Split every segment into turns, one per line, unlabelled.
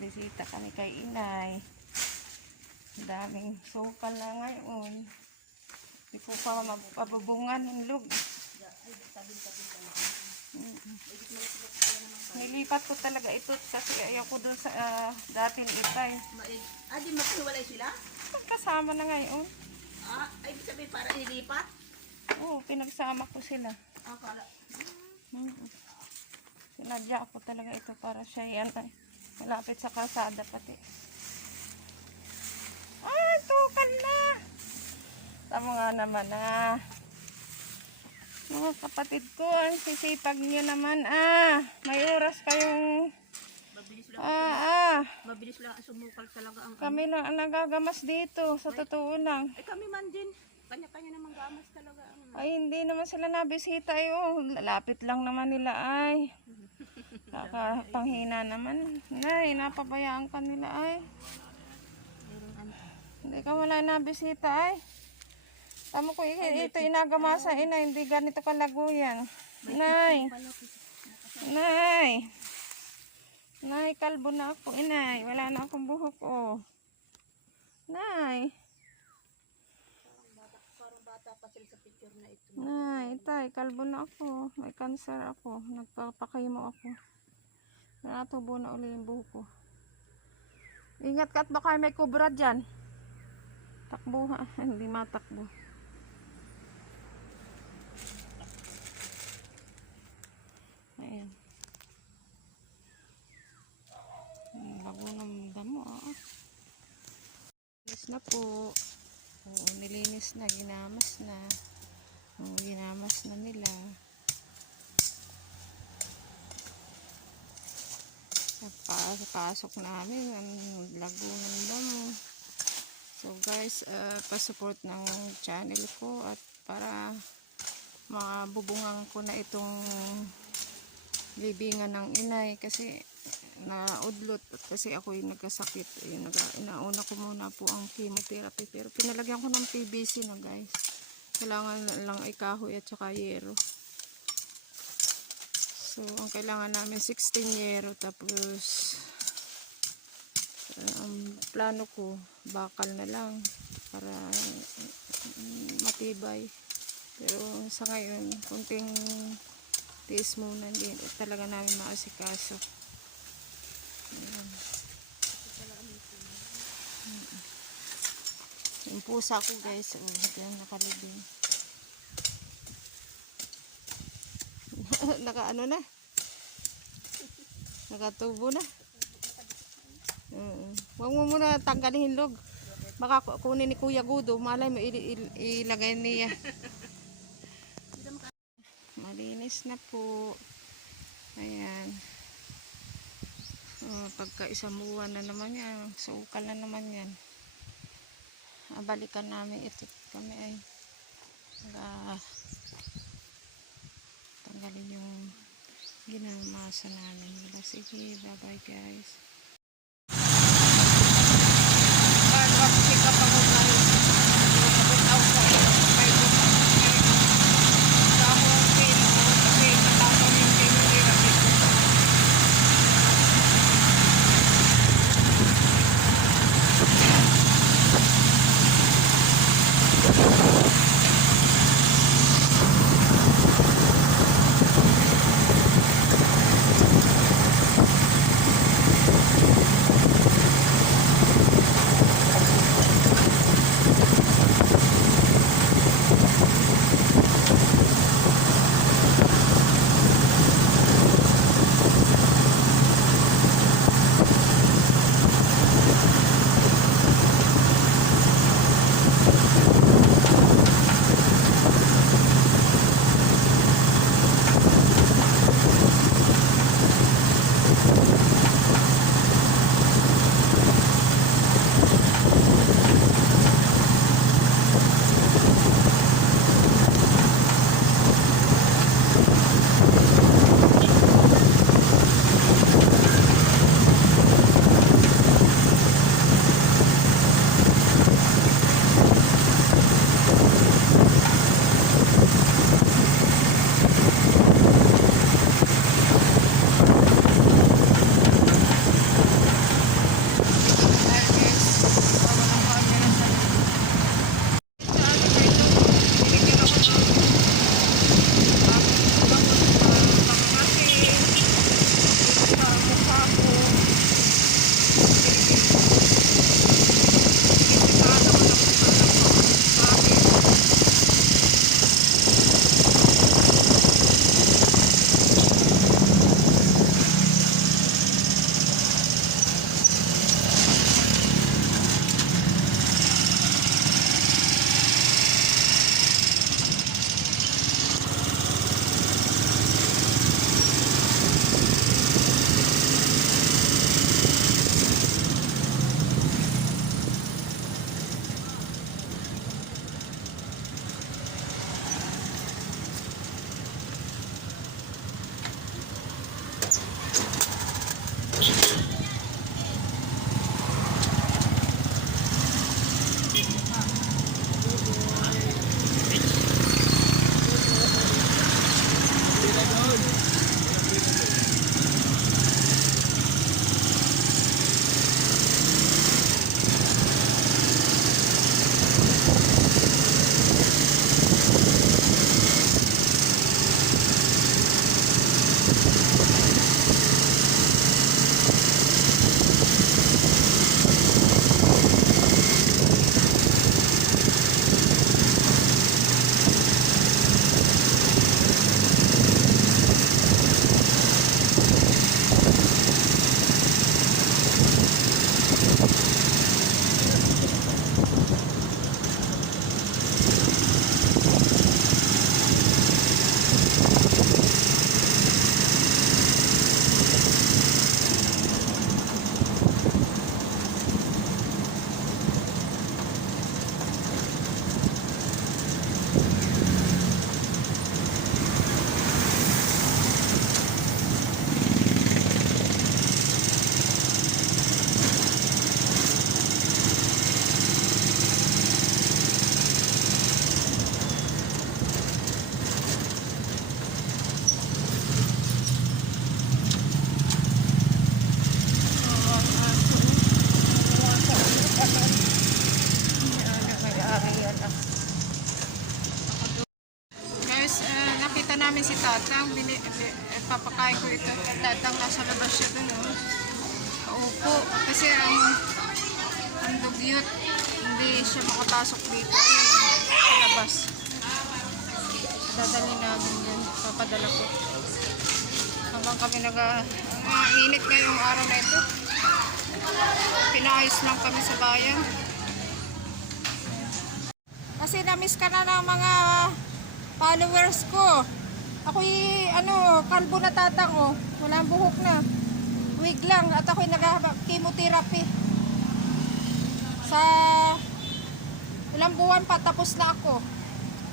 Bisita kami kay inay. Daming sukal na ngayon. Hindi ko pa mapabubungan ng lug. Mm. Nilipat ko talaga ito kasi ayaw ko dun sa ah, dating itay.
Ah, di maghiwalay sila?
Kasama na ngayon.
Ah, ay ibig sabihin para ilipat?
Oo, pinagsama ko sila.
Ah, kala.
Mm. Sinadya ko talaga ito para siya yan ay malapit sa kalsada pati. Ay, tukal na! Tama nga naman ah. Mga kapatid ko, ang sisipag niyo naman ah. May oras kayong
Mabilis lang.
ah ah.
Mabilis lang sumukal talaga ang
Kami lang ang nagagamas dito, sa totoo lang.
Eh kami man din. Kanya-kanya naman gamas talaga ang
Ay, hindi naman sila nabisita yun. Lapit lang naman nila ay. Kakapanghina naman. Nay, napabayaan ka nila ay. Hindi ka wala nabisita ay. Tama ko, ito inagamasa ina, hindi ganito kalaguyan. Nay, nay. Nay, kalbo na ako, inay. Wala na akong buhok, oh. Nay. Nay, tay, kalbo na ako. May cancer ako. Nagpapakimo ako. Natubo na uli yung buhok ko. Ingat ka at baka may kubra dyan. Takbo ha. Hindi matakbo. Ayan. Ang Bago ng damo ah. Na po. Oo, nilinis na, ginamas na. Oo, ginamas na nila. Napasok namin ang lago ng damo. So guys, uh, pa-support ng channel ko at para mabubungan ko na itong libingan ng inay kasi naudlot kasi ako yung nagkasakit. Ayun, naga, inauna ko muna po ang chemotherapy pero pinalagyan ko ng PVC na guys. Kailangan lang ay kahoy at saka yero. So, ang kailangan namin 16 yero tapos ang plano ko bakal na lang para matibay. Pero sa ngayon, kunting tiis muna din talaga namin maasikaso. Ayan. Yung pusa ko guys, oh, nakalibing. Naka ano na? Nakatubo na. Oo. Huwag mo muna tanggalin log. Baka ku- kunin ni Kuya Gudo. Malay mo il- il- ilagay niya. Malinis na po. Ayan. Oh, pagka isang buwan na naman yan. Sukal na naman yan. Ah, balikan namin ito. Kami ay nag tanggalin yung ginamasa namin. Sige, bye-bye guys. Namin si Tatang. Bini, bi- eh, papakain ko ito. Tatang nasa labas siya dun, oh. Upo. Kasi ang, ang dugyot, hindi siya makapasok dito. Sa labas. Dadali namin yun. Papadala ko. Habang kami nag... Ang init ngayong araw na ito. Pinaayos lang kami sa bayan. Kasi na-miss ka na ng mga followers ko. Ako'y, ano, kalbo na tatang, oh. Walang buhok na. Wig lang. At ako'y nag-chemotherapy. Sa ilang buwan pa, tapos na ako.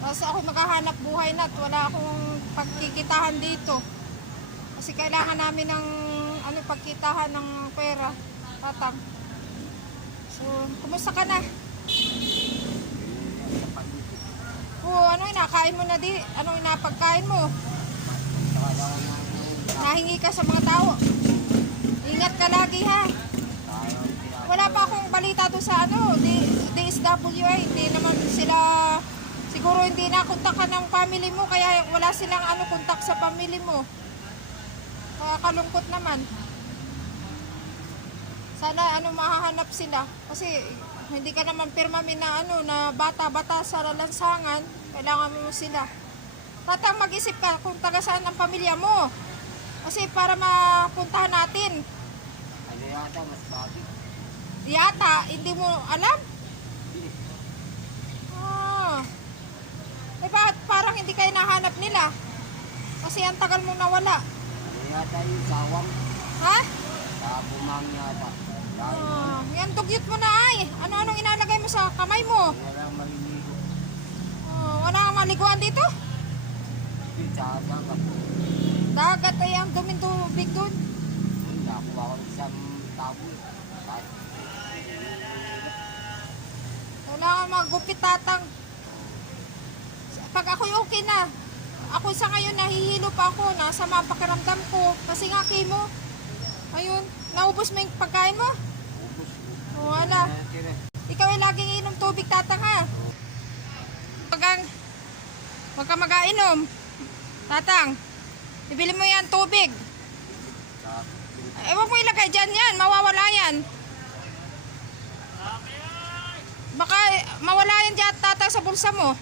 Tapos ako maghahanap buhay na at wala akong pagkikitahan dito. Kasi kailangan namin ng ano, pagkitahan ng pera. Tatang. So, kumusta ka na? Oo, ano inakain mo na di? Ano inapagkain mo? Nahingi ka sa mga tao. Ingat ka lagi ha. Wala pa akong balita to sa ano, di, DSWA. Hindi naman sila, siguro hindi na kontakan ng family mo, kaya wala silang ano kontak sa family mo. Kaya kalungkot naman. Sana ano mahahanap sila. Kasi hindi ka naman pirmamin na ano na bata-bata sa lansangan, kailangan mo sila. Tatang mag-isip ka kung taga saan ang pamilya mo. Kasi para mapuntahan natin.
Ano yata mas bagay?
Yata, hindi mo alam? Ah. Eh bakit parang hindi kayo nahanap nila? Kasi ang tagal mong nawala.
Ano yata yung sawang?
Ha?
Sa bumang yata.
Ah, yan dugyot mo na ay. Ano-anong inalagay mo sa kamay mo?
walang maliligo.
Wala kang maliguan dito?
Dagat.
Dagat ay ang duming tubig doon.
Nakuha ko isang tabo. Kahit
Kailangan magupit tatang. Pag ako'y okay na, ako sa ngayon nahihilo pa ako, nasa pakiramdam ko. Kasi nga mo. Ayun, naubos mo yung pagkain mo?
ubos.
O wala. Ikaw ay laging inom tubig tatang ha. Wag kang, wag kang mag-ainom. Tatang, ibili mo yan tubig. Eh, wag mo ilagay dyan yan, mawawala yan. Baka eh, mawala yan dyan tatang sa bulsa mo.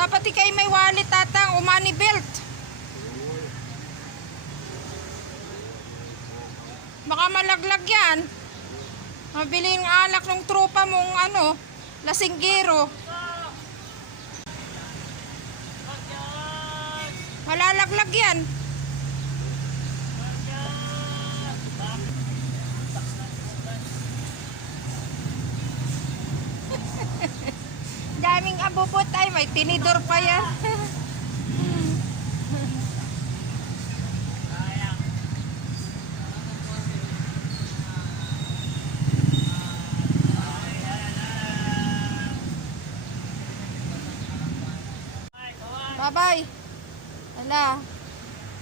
Dapat ikay may wallet tatang o money belt. Baka malaglag yan. Mabili ng alak ng tropa mong ano, lasinggero. Malalaglag yan. Daming abubot ay may tinidor pa yan. Bye-bye. Ala.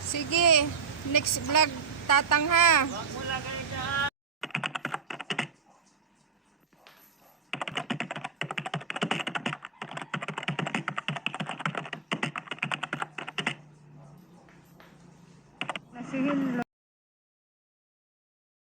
Sige. Next vlog tatang ha. Nasihin